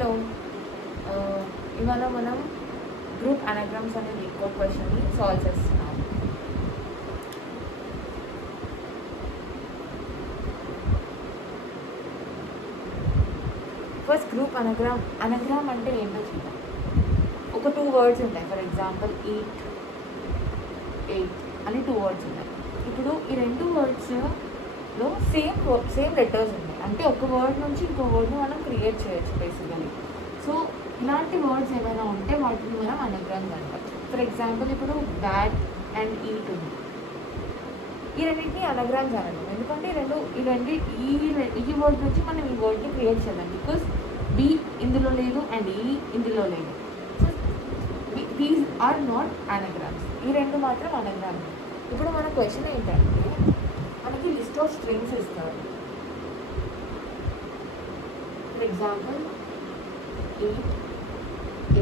Hello, ఇవాళ మనం group anagrams అనే రీకోడ్ క్వశ్చన్ని సాల్వ్ చేస్తున్నాం. ఫస్ట్ గ్రూప్ అనగ్రామ్ అంటే ఏంటో చూద్దాం. ఒక 2 వర్డ్స్ ఉంటాయి. ఫర్ ఎగ్జాంపుల్ ఈట్, ఎయిట్ అని 2 వర్డ్స్ ఉంటాయి. ఇప్పుడు ఈ 2 వర్డ్స్లో సేమ్ లెటర్స్ ఉన్నాయి. అంటే ఒక వర్డ్ నుంచి ఇంకో వర్డ్ని మనం క్రియేట్ చేయొచ్చు బేసికలీ. సో ఇలాంటి వర్డ్స్ ఏమైనా ఉంటే వాటిని మనం అనగ్రామ్స్ అంటాం. ఫర్ ఎగ్జాంపుల్ ఇప్పుడు బ్యాట్ అండ్ ఈట్ ఉంది. ఈ రెండింటిని అనగ్రామ్స్ అనడం. ఎందుకంటే ఈ వర్డ్ నుంచి మనం ఈ వర్డ్ని క్రియేట్ చేయాలి. బికాస్ బి ఇందులో లేదు అండ్ ఈ ఇందులో లేదు. So these are not anagrams. ఈ 2 మాత్రం అనగ్రామ్స్. ఇప్పుడు మన క్వశ్చన్ ఏంటంటే మనకి లిస్ట్ ఆఫ్ స్ట్రింగ్స్ ఇస్తారు. For example eat,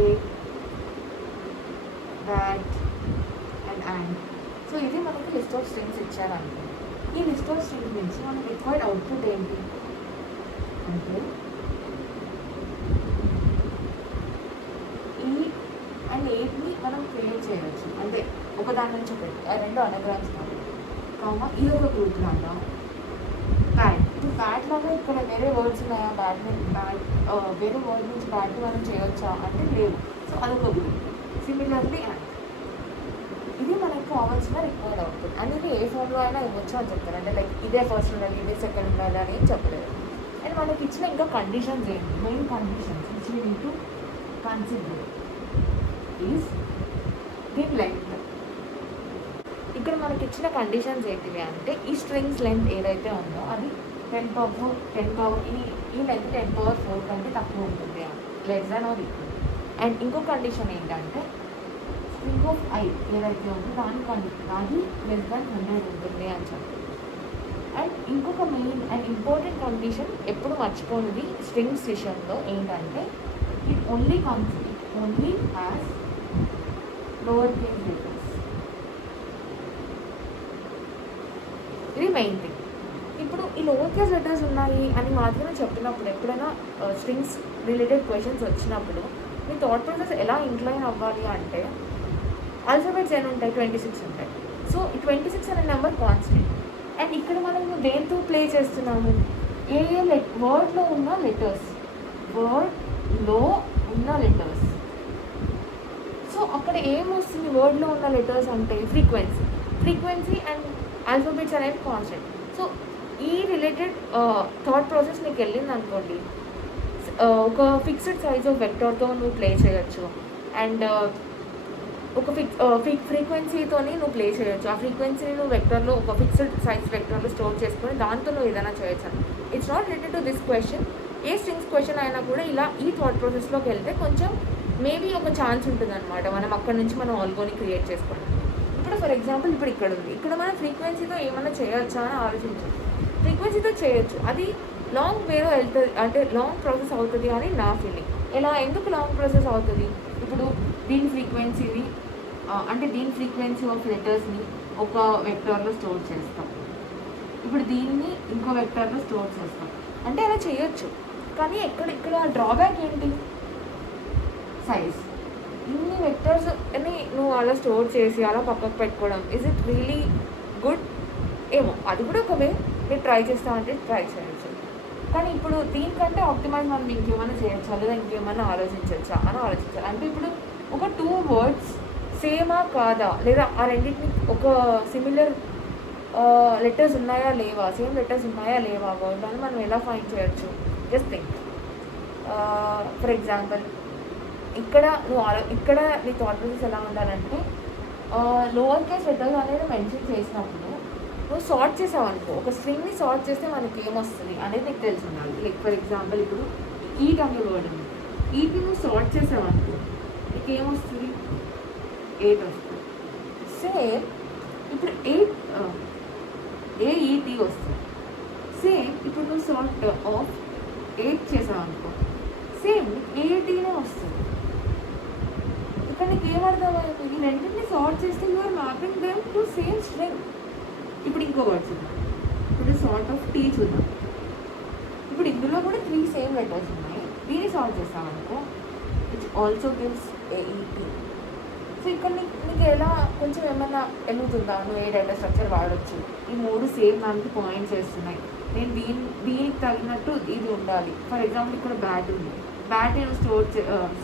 eight, bat and so ఇది మనకి లిస్ట్ ఆఫ్ స్ట్రింగ్స్ ఇచ్చారనుకో. ఈ లిస్ట్ ఆఫ్ స్ట్రింగ్స్ నుంచి మనకి రిక్వైర్డ్ అవుట్పుట్ ఏంటి అంటే ఈ అండ్ ఎయిట్ని మనం క్రియేట్ చేయవచ్చు. అంటే ఒక దాని నుంచి ఒకటి, 2 అనగ్రామ్స్ కాదు. ఇది ఒక గ్రూప్ లాగా బ్యాట్. ఇప్పుడు బ్యాట్ లాగా ఇక్కడ వేరే వర్డ్స్ ఉన్నాయా? బ్యాట్ వేరే వర్డ్ నుంచి బ్యాట్ని మనం చేయవచ్చా అంటే లేదు. సో అదొక గ్రూప్. సిమిలర్లీ అండ్ ఇది మనకు కావాల్సిన రిక్వైర్డ్ అవుట్పుట్. అండ్ ఇది ఏ ఫామ్లో అయినా ఇవ్వచ్చు అని చెప్తారు. అంటే లైక్ ఇదే ఫస్ట్ ఉండాలి, ఇదే సెకండ్ ఉండాలి అని ఏం చెప్పలేదు. అండ్ మనకి ఇచ్చిన ఇంకా కండిషన్స్ ఏంటి? Main conditions which we need to consider is దీని లెంత్. ఇక్కడ మనకి ఇచ్చిన కండిషన్స్ ఏంటివి అంటే ఈ స్ట్రింగ్స్ లెంత్ ఏదైతే ఉందో అది 10 పవర్ ఈ లెంత్ 10⁴ కంటే తక్కువ ఉంటుంది, less than or equal. And ఇంకో కండిషన్ ఏంటంటే స్ట్రింగ్ ఆఫ్ ఐ ఏదైతే ఉందో దాని కండిషన్ అది లెస్ దాన్ 100 ఉంటుంది అని చెప్పి. అండ్ ఇంకొక మెయిన్ అండ్ ఇంపార్టెంట్ కండిషన్ ఎప్పుడు మర్చిపోనిది స్ట్రింగ్స్ విషయంలో ఏంటంటే it only has lower case letters. ఇది మెయిన్ థింగ్. ఇప్పుడు ఈ లోవర్ కేస్ లెటర్స్ ఉన్నాయి అని మాత్రమే చెప్పినప్పుడు ఎప్పుడైనా స్ట్రింగ్స్ రిలేటెడ్ క్వశ్చన్స్ వచ్చినప్పుడు మీ థాట్ ప్రాసెస్ ఎలా ఇంక్లైన్ అవ్వాలి అంటే ఆల్ఫాబెట్స్ ఎన్ని ఉంటాయి? 26 ఉంటాయి. సో ఈ 26 అనే నెంబర్ కాన్స్టెంట్. అండ్ ఇక్కడ మనము దేంతో ప్లే చేస్తున్నాము? వర్డ్లో ఉన్న లెటర్స్, సో అక్కడ ఏమొస్తుంది? వర్డ్లో ఉన్న లెటర్స్ అంటే ఫ్రీక్వెన్సీ అండ్ ఆల్ఫాబెట్స్ అనేవి కాన్స్టెంట్. సో ఈ రిలేటెడ్ థాట్ ప్రాసెస్ నీకు వెళ్ళింది అనుకోండి, ఒక ఫిక్స్డ్ సైజ్ ఆఫ్ వెక్టర్తో నువ్వు ప్లే చేయొచ్చు. అండ్ ఒక ఫ్రీక్వెన్సీతోని నువ్వు ప్లే చేయొచ్చు. ఆ ఫ్రీక్వెన్సీని నువ్వు వెక్టర్లో ఒక ఫిక్స్డ్ సైజ్ వెక్టర్లో స్టోర్ చేసుకొని దాంతో నువ్వు ఏదైనా చేయొచ్చు. It's not related to this question. A strings question అయినా కూడా ఇలా ఈ థాట్ ప్రాసెస్లోకి వెళ్తే కొంచెం మేబీ ఒక ఛాన్స్ ఉంటుంది అనమాట. మనం అక్కడ నుంచి మనం ఆల్గోని క్రియేట్ చేసుకోవడం. ఇప్పుడు ఫర్ ఎగ్జాంపుల్ ఇప్పుడు ఇక్కడ ఉంది. ఇక్కడ మనం ఫ్రీక్వెన్సీతో ఏమైనా చేయొచ్చా అని ఆలోచించాలి. ఫ్రీక్వెన్సీతో చేయొచ్చు, అది లాంగ్ వేలో వెళ్తుంది, అంటే లాంగ్ ప్రాసెస్ అవుతుంది అని నా ఫీలింగ్. ఎందుకు లాంగ్ ప్రాసెస్ అవుతుంది? ఇప్పుడు దీని ఫ్రీక్వెన్సీని అంటే దీని ఫ్రీక్వెన్సీ ఆఫ్ లెటర్స్ని ఒక వెక్టర్లో స్టోర్ చేస్తాం. ఇప్పుడు దీన్ని ఇంకో వెక్టర్లో స్టోర్ చేస్తాం. అంటే అలా చేయొచ్చు, కానీ ఇక్కడ డ్రాబ్యాక్ ఏంటి? సైజ్. ఇన్ని వెక్టర్స్ అని నువ్వు అలా స్టోర్ చేసి అలా పక్కకు పెట్టుకోవడం ఇజ్ ఇట్ రియలీ గుడ్? ఏమో, అది కూడా ఒక వే. మీరు ట్రై చేస్తామంటే ట్రై చేయొచ్చు. కానీ ఇప్పుడు దీనికంటే ఆప్టిమైజ్ మనం ఇంకేమైనా చేయొచ్చా లేదా ఇంకేమైనా ఆలోచించవచ్చా అని ఆలోచించాలి. అంటే ఇప్పుడు ఒక 2 వర్డ్స్ సేమా కాదా, లేదా ఆ రెండింటిని ఒక సిమిలర్ లెటర్స్ ఉన్నాయా లేవా, సేమ్ లెటర్స్ ఉన్నాయా లేవా వర్డ్ అని మనం ఎలా ఫైండ్ చేయొచ్చు? Just think. ఫర్ ఎగ్జాంపుల్ ఇక్కడ నీ థాట్ ప్రాసెస్ ఎలా ఉండాలంటే లోవర్ కేస్ లెటర్స్ అనేది మెన్షన్ చేసినప్పుడు నువ్వు సార్ట్ చేసావు అనుకో, ఒక స్ట్రింగ్ని సార్ట్ చేస్తే మనకి ఏమొస్తుంది అనేది నీకు తెలిసి ఉండాలి. లైక్ ఫర్ ఎగ్జాంపుల్ ఇప్పుడు ఈట్ అనే వర్డ్ ఉంది. ఈట్ని నువ్వు సార్ట్ చేసావు అనుకో, నీకు ఏమొస్తుంది? 8 వస్తుంది. సేమ్ ఇప్పుడు AET వస్తుంది. సేమ్ ఇప్పుడు నువ్వు సార్ట్ ఆఫ్ 8 చేసావు అనుకో, సేమ్ AETనే వస్తుంది. ఇక్కడ నీకు ఏమర్థమైంది? ఈ రెండింటిని సార్ట్ చేస్తే you're mapping them to same string. ఇప్పుడు ఇంకో వర్డ్ చూద్దాం. ఇప్పుడు సార్ట్ ఆఫ్ టీ చూద్దాం. ఇప్పుడు ఇందులో కూడా 3 సేమ్ లెటర్స్ ఉన్నాయి. దీని సాల్వ్ చేస్తామనుకో it's also gives AET. So ఇక్కడ నీకు ఎలా కొంచెం ఏమన్నా ఎలుగుతుందా, నువ్వు ఏ డేటా స్ట్రక్చర్ వాడచ్చు, ఈ 3 సేమ్ దానికి పాయింట్స్ వేస్తున్నాయి, నేను దీనికి తగినట్టు ఇది ఉండాలి. ఫర్ ఎగ్జాంపుల్ ఇక్కడ బ్యాట్ ఉంది, బ్యాట్ నేను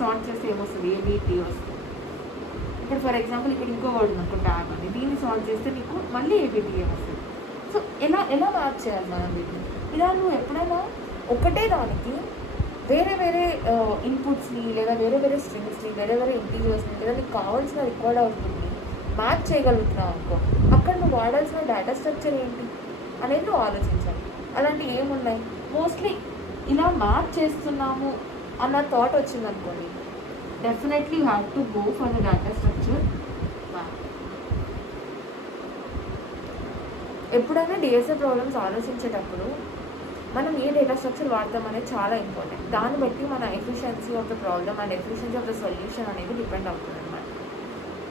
సార్ట్ చేస్తే ఏమొస్తుంది, ఏబిటీ వస్తుంది. ఇక్కడ ఫర్ ఎగ్జాంపుల్ ఇక్కడ ఇంకో వర్డ్ ఉంది అనుకో, ట్యాబ్ అని, దీన్ని సాల్వ్ చేస్తే నీకు మళ్ళీ ఏబిటీ వస్తుంది. సో ఎలా మ్యాప్ చేయాలి మనం వీటిని? ఇలా నువ్వు ఎప్పుడైనా ఒకటే దానికి వేరే వేరే ఇన్పుట్స్ని లేదా వేరే వేరే స్ట్రింగ్స్ని వేరే వేరే ఇంటీజర్స్ని లేదా నీకు కావాల్సిన రికార్డ్ అవుట్పుట్ని మ్యాప్ చేయగలుగుతున్నావు అనుకో, అక్కడ నువ్వు వాడాల్సిన డేటా స్ట్రక్చర్ ఏంటి అనేది నువ్వు ఆలోచించాలి. అలాంటి ఏమున్నాయి? మోస్ట్లీ ఇలా మ్యాప్ చేస్తున్నాము అన్న థాట్ వచ్చిందనుకోండి, definitely you have to go for the data structure map. ఎప్పుడైనా డిఎస్ఏ ప్రాబ్లమ్స్ ఆలోచించేటప్పుడు మనం ఏ డేటా స్ట్రక్చర్ వాడతాం అనేది చాలా ఇంపార్టెంట్. దాన్ని బట్టి మన efficiency of the problem and efficiency of the solution అనేది డిపెండ్ అవుతుంది అనమాట.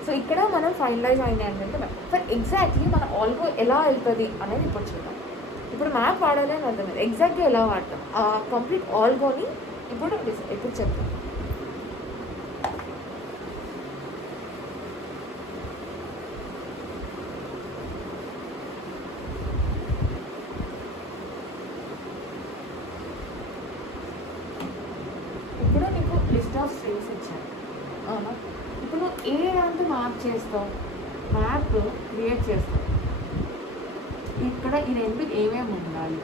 సో ఇక్కడ మనం ఫైనలైజ్ అయింది ఏంటంటే ఫర్ ఎగ్జాక్ట్లీ మన ఆల్గో ఎలా వెళ్తుంది అనేది ఇప్పుడు చూద్దాం. ఇప్పుడు మ్యాప్ వాడాలి అని అర్థమైంది, ఎగ్జాక్ట్గా ఎలా వాడతాం ఆ కంప్లీట్ ఆల్గోని ఇప్పుడు చెప్తాం. ఇప్పుడు నీకు లిస్ట్ ఆఫ్ స్ట్రింగ్స్ ఇచ్చాను, అవునా? ఇప్పుడు నువ్వు ఏ దాంతో మ్యాప్ చేస్తావు, మ్యాప్ క్రియేట్ చేస్తావు. ఇక్కడ ఈ రెండు ఏమేమి ఉండాలి,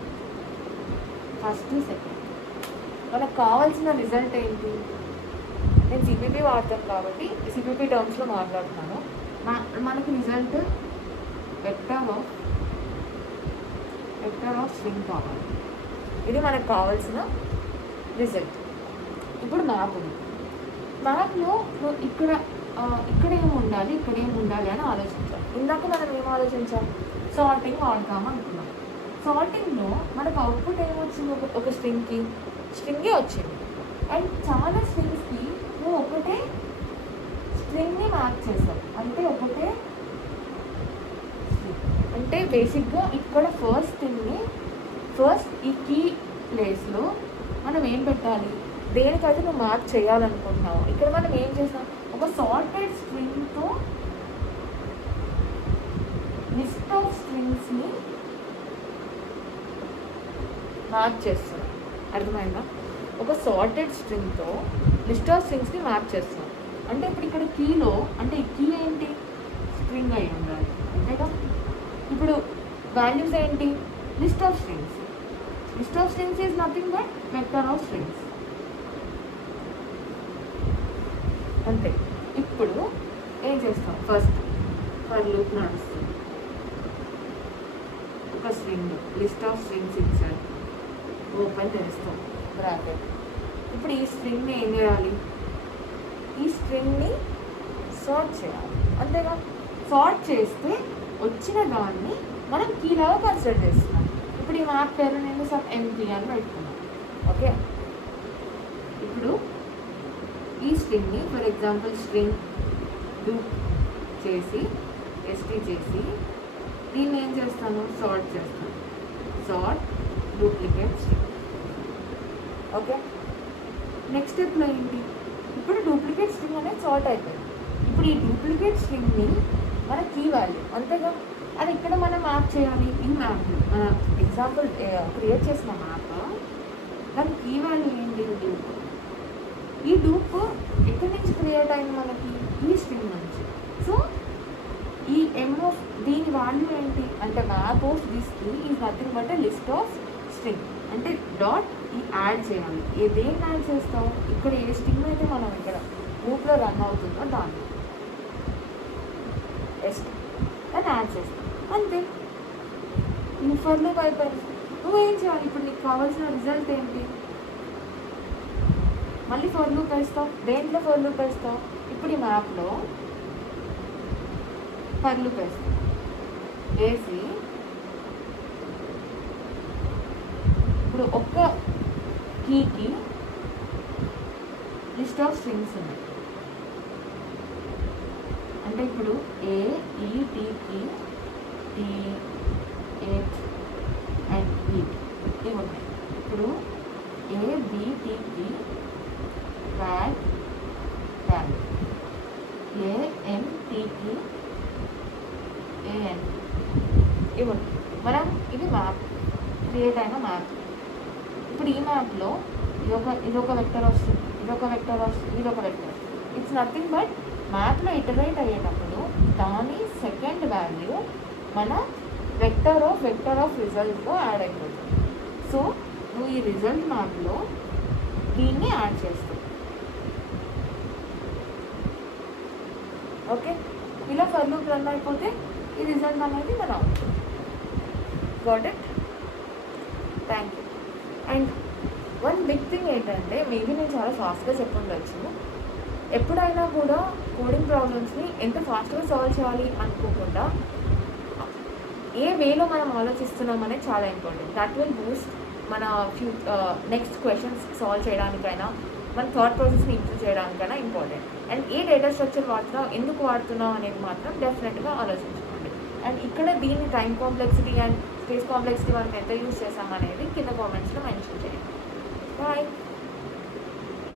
ఫస్ట్ సెకండ్. మనకు కావాల్సిన రిజల్ట్ ఏంటి? నేను సిపిపి వాడతాను కాబట్టి సిపిపి టర్మ్స్లో మాట్లాడుతున్నాను. మనకి రిజల్ట్ వెక్టర్ ఆఫ్ స్ట్రింగ్ కావాలి. ఇది మనకు కావాల్సిన రిజల్ట్. ఇప్పుడు మ్యాప్ ఉంది, మ్యాప్లో నువ్వు ఇక్కడ ఏమి ఉండాలి, ఇక్కడ ఏమి ఉండాలి అని ఆలోచించాలి. ఇందాక మనం ఏం ఆలోచించాం, సార్టింగ్ వాడతాము అనుకున్నాం. సార్టింగ్లో మనకు అవుట్పుట్ ఏమొచ్చింది, ఒక స్ట్రింగే వచ్చింది. అండ్ చాలా స్ట్రింగ్స్కి నువ్వు ఒకటే స్ట్రింగ్ని మ్యాప్ చేస్తావు, అంటే బేసిక్గా ఇక్కడ ఫస్ట్ ఈ కీ ప్లేస్లో మనం ఏం పెట్టాలి, దేనికైతే నువ్వు మ్యాప్ చేయాలనుకుంటున్నావు. ఇక్కడ మనం ఏం చేసాం, ఒక సార్టెడ్ స్ట్రింగ్తో లిస్ట్ ఆఫ్ స్ట్రింగ్స్ని మ్యాప్ చేస్తున్నాం. అర్థమైందా? ఒక సార్టెడ్ స్ట్రింగ్తో లిస్ట్ ఆఫ్ స్ట్రింగ్స్ని మ్యాప్ చేస్తున్నాం. అంటే ఇప్పుడు ఇక్కడ కీలో, అంటే ఈ కీ ఏంటి, స్ట్రింగ్ అయి ఉండాలి అంతేగా. ఇప్పుడు వాల్యూస్ ఏంటి, list of strings. List of strings is nothing but vector of strings, అంతే. ఇప్పుడు ఏం చేస్తాం, ఫస్ట్ ఫర్ లూప్ నడుస్తుంది, ఒక స్ట్రింగ్ లిస్ట్ ఆఫ్ స్ట్రింగ్స్ ఇచ్చారు, ఓపెన్ తెరుస్తాం బ్రాకెట్. ఇప్పుడు ఈ స్ట్రింగ్ని ఏం చేయాలి, ఈ స్ట్రింగ్ని సార్ట్ చేయాలి అంతేగా. సార్ట్ చేస్తే వచ్చిన దాన్ని మనం కీలాగా కన్సిడర్ చేస్తున్నాం. ఇప్పుడు ఈ మ్యాప్ పేరు నేను సబ్ ఎంపీ అని పెట్టుకున్నాను, ఓకే. ఇప్పుడు ఈ స్ట్రింగ్ని ఫర్ ఎగ్జాంపుల్ స్ట్రింగ్ లూప్ చేసి చేసి దీన్ని ఏం చేస్తాను, సార్ట్ చేస్తాను. Sort duplicate string, okay. Next స్టెప్లో ఏంటి, ఇప్పుడు డూప్లికేట్ స్ట్రింగ్ అనేది సార్ట్ అయిపోయింది. ఇప్పుడు ఈ డూప్లికేట్ స్ట్రింగ్ని మన కీ వాల్యూ అంతేగా, అది ఇక్కడ మనం మ్యాప్ చేయాలి. ఈ మ్యాప్లో మన ఎగ్జాంపుల్ క్రియేట్ చేసిన మ్యాప్ దాని కీ వాల్యూ ఏంటి, డూప్. ఈ డూప్ ఎక్కడి నుంచి క్రియేట్ అయింది మనకి, ఈ స్ట్రింగ్ నుంచి. సో ఈ దీని వాల్యూ ఏంటి అంటే map of this key is nothing but a list of string. అంటే డాట్ ఈ యాడ్ చేయాలి. దేన్ని యాడ్ చేస్తావు, ఇక్కడ ఏ స్ట్రింగ్ అయితే మనం ఇక్కడ లూప్లో రన్ అవుతుందో దాన్ని దాన్ని యాడ్ చేస్తాం అంతే. నువ్వు ఫర్ లూప్ అయిపోయింది. నువ్వేం చేయాలి, ఇప్పుడు నీకు కావాల్సిన రిజల్ట్ ఏంటి, మళ్ళీ ఫర్ లూప్ వేస్తావు. దేంట్లో ఫర్ లూప్ వేస్తావు, ఇప్పుడు ఈ మ్యాప్లో ఫర్ లూప్ వేస్తావు. వేసి ఇప్పుడు ఒక్క కీకి లిస్ట్ ఆఫ్ స్ట్రింగ్స్ ఉన్నాయి. అంటే ఇప్పుడు AETకి T8 అండ్ E ఇవి ఉన్నాయి. ఇప్పుడు ABTకి మ్యాట్ ట్యాబ్ AMTTAN. ఇవ్వండి మనం ఇది మ్యాప్ క్రియేట్ అయిన మ్యాప్. ఇప్పుడు ఈ మ్యాప్లో ఇదొక వెక్టర్ వస్తుంది, ఇదొక వెక్టర్ వస్తుంది, ఇదొక వెక్టర్. ఇట్స్ నథింగ్ బట్ మ్యాప్లో ఇటరేట్ అయ్యేటప్పుడు దాని సెకండ్ వాల్యూ మన వెక్టర్ ఆఫ్ రిజల్ట్లో యాడ్ అయిపోతుంది. సో నువ్వు ఈ రిజల్ట్ మ్యాప్లో దీన్ని యాడ్ చేస్తావు. ఓకే, ఇలా ఫర్ లూప్ రన్ అయిపోతే ఈ రిజల్ట్ అనేది మన అవుతుంది. Got it? Thank you. And one big thing ఏంటంటే, మేబీ నేను చాలా ఫాస్ట్గా చెప్పుండొచ్చు, ఎప్పుడైనా కూడా కోడింగ్ ప్రాబ్లమ్స్ని ఎంత ఫాస్ట్గా సాల్వ్ చేయాలి అనుకోకుండా ఏ వేలో మనం ఆలోచిస్తున్నాం అనేది చాలా ఇంపార్టెంట్. దట్ విల్ బూస్ట్ మన నెక్స్ట్ క్వశ్చన్స్ సాల్వ్ చేయడానికైనా, మన థాట్ ప్రాసెస్ని ఇంప్రూవ్ చేయడానికైనా ఇంపార్టెంట్. అండ్ ఏ డేటా స్ట్రక్చర్ వాడుతున్నాం, ఎందుకు వాడుతున్నాం అనేది మాత్రం డెఫినెట్గా ఆలోచించుకోండి. అండ్ ఇక్కడ దీన్ని time complexity and space complexity మనం ఎంత యూజ్ చేసాం అనేది కింద కామెంట్స్లో మెన్షన్ చేయండి. బాయ్.